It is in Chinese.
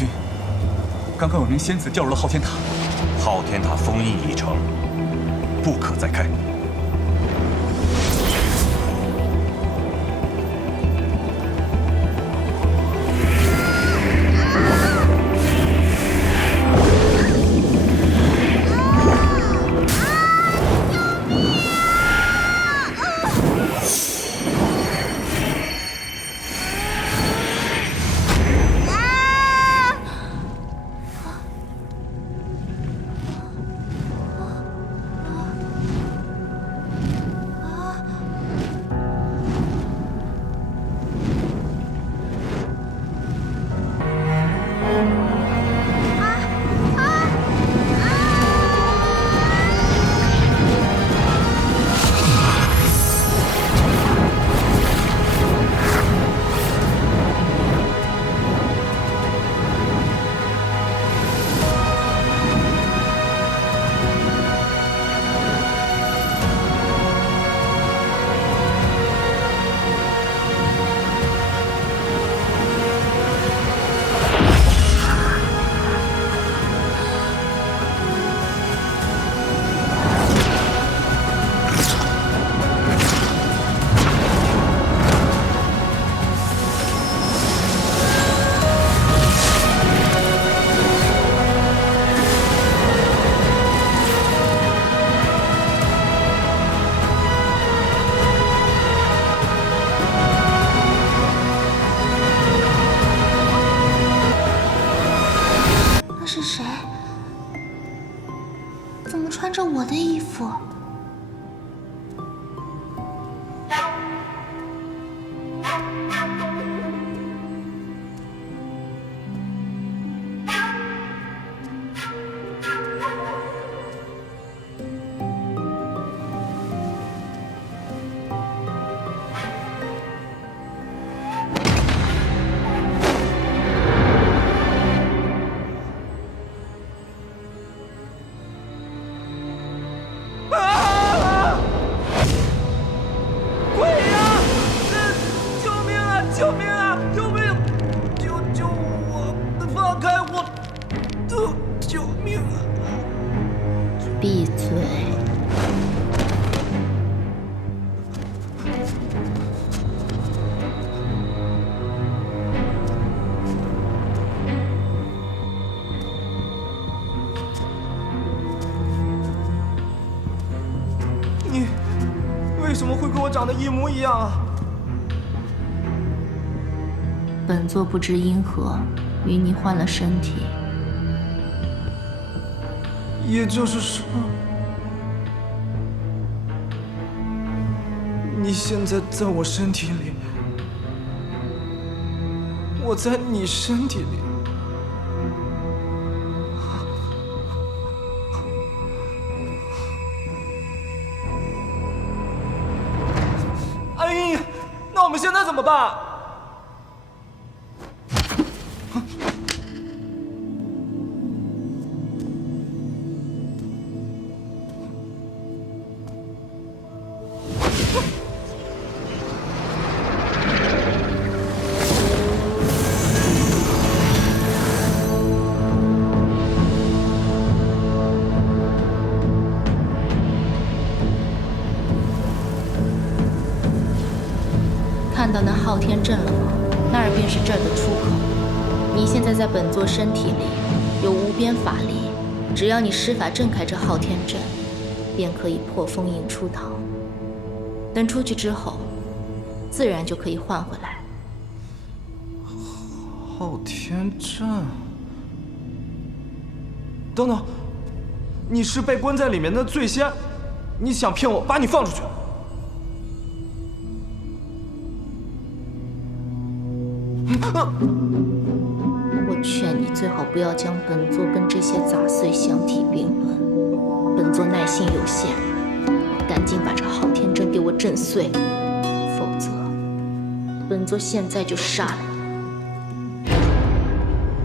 君，刚刚有名仙子掉入了昊天塔，昊天塔封印已成，不可再开。怎么穿着我的衣服？救命啊！救命！救救我！放开我！救救命啊！闭嘴！你为什么会跟我长得一模一样啊？本座不知因何与你换了身体，也就是说，你现在在我身体里，我在你身体里。哎呀，那我们现在怎么办？看到那昊天阵了吗？那儿便是这儿的出口。你现在在本座身体里，有无边法力，只要你施法震开这昊天阵，便可以破封印出逃。等出去之后，自然就可以换回来。昊天阵。等等，你是被关在里面的醉仙，你想骗我把你放出去？我劝你最好不要将本座跟这些杂碎相提并论。本座耐心有限，赶紧把这昊天针给我震碎，否则本座现在就杀了你。